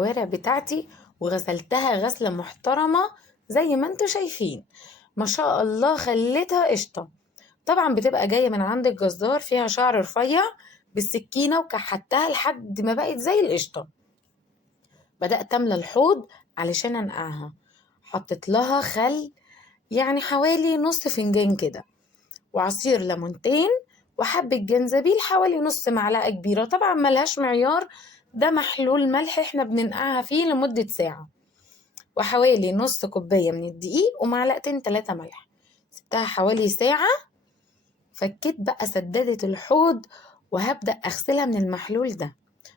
الكوارع بتاعتي وغسلتها غسلة محترمة زي ما انتوا شايفين. ما شاء الله خليتها قشطة. طبعا بتبقى جاية من عند الجزار فيها شعر رفيع، بالسكينة وكحتها لحد ما بقت زي القشطة. بدأت أملى الحوض علشان أنقعها. حطيت لها خل، يعني حوالي نص فنجان كده، وعصير ليمونتين، وحبة جنزبيل حوالي نص معلقة كبيرة. طبعا ملهاش معيار، ده محلول ملح احنا بننقعها فيه لمدة ساعة، وحوالي نص كوباية من الدقيق ومعلقتين 3 ملح. سبتها حوالي ساعة. فكيت بقى سدادة الحوض وهبدأ أغسلها من المحلول ده.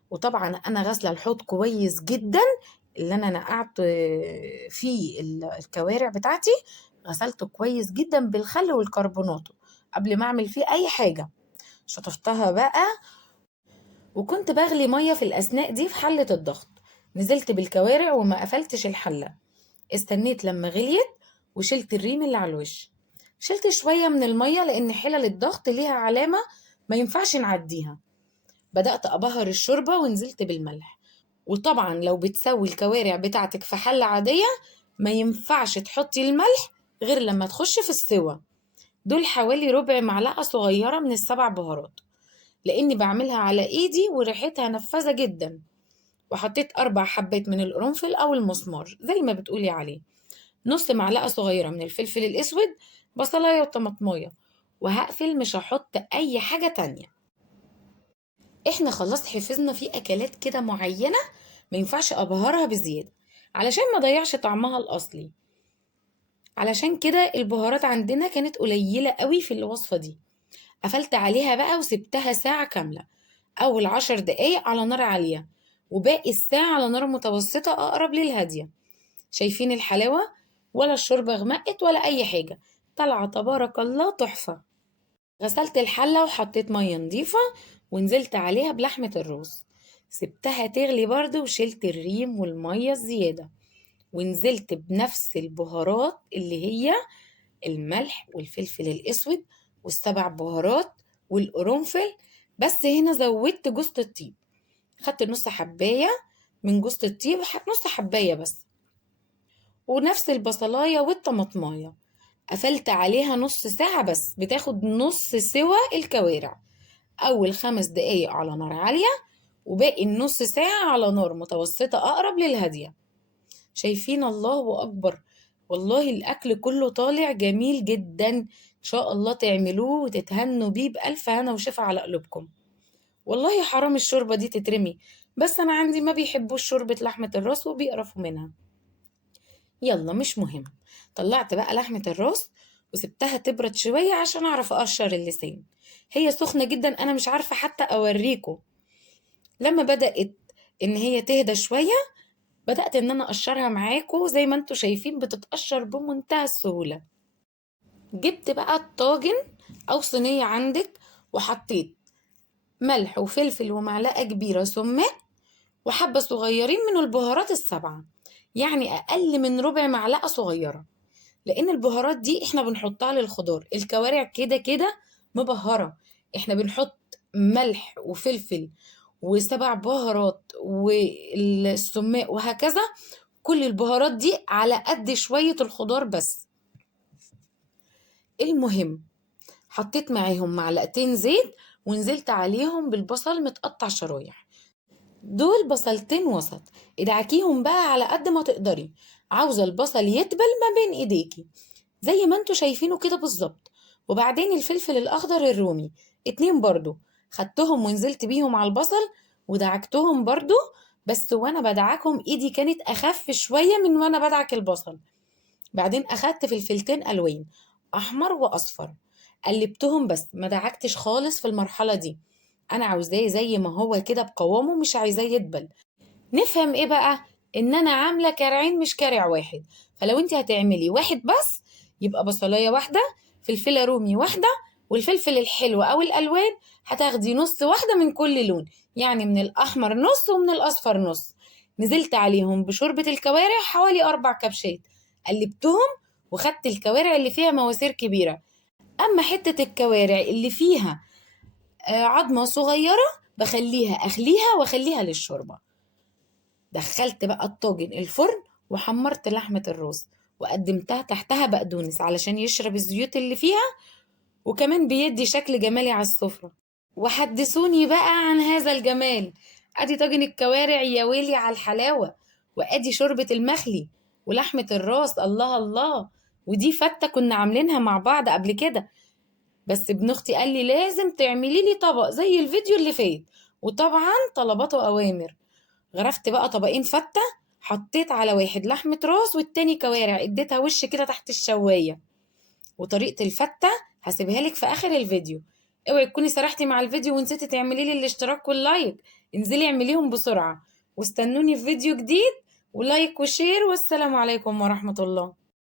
وطبعا أنا غاسلة الحوض كويس جدا، اللي أنا نقعت فيه الكوارع بتاعتي، غسلته كويس جدا بالخل والكربونات قبل ما أعمل فيه أي حاجة. شطفتها بقى، وكنت بغلي مية في الأثناء دي في حلة الضغط. نزلت بالكوارع وما قفلتش الحلة. استنيت لما غليت وشلت الريم اللي على الوش. شلت شوية من المية لأن حلل الضغط ليها علامة ما ينفعش نعديها. بدأت أبهر الشوربة ونزلت بالملح. وطبعا لو بتسوي الكوارع بتاعتك في حلة عادية ما ينفعش تحطي الملح غير لما تخش في السوا. دول حوالي ربع معلقة صغيرة من السبع بهارات، لأني بعملها على إيدي وريحتها نفاذة جدا. وحطيت 4 حبات من القرنفل أو المسمار زي ما بتقولي عليه، نص معلقة صغيرة من الفلفل الأسود، بصلاية وطماطماية. وهقفل، مش هحط أي حاجة تانية. احنا خلاص حفظنا في أكلات كده معينة ما ينفعش أبهرها بزيادة علشان ما ضيعش طعمها الأصلي. علشان كده البهارات عندنا كانت قليلة قوي في الوصفة دي. قفلت عليها بقى وسبتها ساعة كاملة. أول 10 دقايق على نار عالية، وباقي الساعة على نار متوسطة أقرب للهادية. شايفين الحلاوة؟ ولا الشوربة غمقت ولا أي حاجة، طالعة تبارك الله تحفة. غسلت الحلة وحطيت مية نضيفة ونزلت عليها بلحمة الراس. سبتها تغلي برضو وشلت الريم والمية الزيادة، ونزلت بنفس البهارات اللي هي الملح والفلفل الأسود والسبع بهارات والقرنفل. بس هنا زودت جوز الطيب، خدت نص حباية من جوز الطيب، نص حباية بس، ونفس البصلاية والطماطماية. قفلت عليها نص ساعة بس، بتاخد نص سوا الكوارع. أول 5 دقايق على نار عالية، وباقي النص ساعة على نار متوسطة أقرب للهادية. شايفين؟ الله أكبر. والله الأكل كله طالع جميل جدا. إن شاء الله تعملوه وتتهنوا بيه بألف هنا وشفا على قلوبكم. والله حرام الشوربة دي تترمي، بس أنا عندي ما بيحبوش شوربة لحمة الراس وبيقرفوا منها. يلا مش مهم. طلعت بقى لحمة الراس وسبتها تبرد شوية عشان أعرف أقشر اللسان. هي سخنة جدا، أنا مش عارفة حتى أوريكم. لما بدأت إن هي تهدى شوية بدأت إن أنا أقشرها معاكم زي ما انتوا شايفين، بتتقشر بمنتهى السهولة. جبت بقى الطاجن أو صينية عندك، وحطيت ملح وفلفل ومعلقة كبيرة سماق وحبة صغيرين من البهارات السبعة، يعني أقل من ربع معلقة صغيرة، لأن البهارات دي احنا بنحطها للخضار. الكوارع كده كده مبهرة، احنا بنحط ملح وفلفل وسبع بهارات والسماق وهكذا. كل البهارات دي على قد شوية الخضار بس. المهم حطيت معاهم معلقتين زيت ونزلت عليهم بالبصل متقطع شرايح. دول بصلتين وسط، ادعكيهم بقى على قد ما تقدري. عاوزة البصل يدبل ما بين ايديكي زي ما انتوا شايفينه كده بالظبط. وبعدين الفلفل الاخضر الرومي 2 برضو، خدتهم ونزلت بيهم على البصل ودعكتهم برضو. بس وانا بدعكهم ايدي كانت اخف شوية من وانا بدعك البصل. بعدين اخدت فلفلتين الوان، احمر واصفر، قلبتهم بس ما دعكتش خالص في المرحلة دي. انا عاوزاه زي ما هو كده بقوامه، مش عايزاه يدبل. نفهم ايه بقى؟ ان انا عامله كرعين مش كرع واحد. فلو انت هتعملي واحد بس يبقى بصلايه واحده، فلفله رومي واحده، والفلفل الحلو او الالوان هتاخدي نص واحده من كل لون، يعني من الاحمر نص ومن الاصفر نص. نزلت عليهم بشوربه الكوارع حوالي 4 كبشات، قلبتهم وخدت الكوارع اللي فيها مواسير كبيره. اما حته الكوارع اللي فيها عظمه صغيره بخليها اخليها واخليها للشوربه. دخلت بقى الطاجن الفرن وحمرت لحمة الراس وقدمتها تحتها بقدونس علشان يشرب الزيوت اللي فيها، وكمان بيدي شكل جمالي على السفرة. وحدثوني بقى عن هذا الجمال. ادي طاجن الكوارع يا ويلي على الحلاوة، وادي شوربة المخلي ولحمة الراس، الله الله. ودي فتة كنا عاملينها مع بعض قبل كده، بس ابن اختي قال لي لازم تعملي لي طبق زي الفيديو اللي فات، وطبعا طلباته اوامر. غرفت بقى طبقين فتة، حطيت على واحد لحمة راس والتاني كوارع، اديتها وش كده تحت الشواية. وطريقة الفتة هسيبها لك في آخر الفيديو. اوعي تكوني سرحتي مع الفيديو ونسيتي تعملي لي الاشتراك واللايك، انزلي اعمليهم بسرعة. واستنوني في فيديو جديد، ولايك وشير، والسلام عليكم ورحمة الله.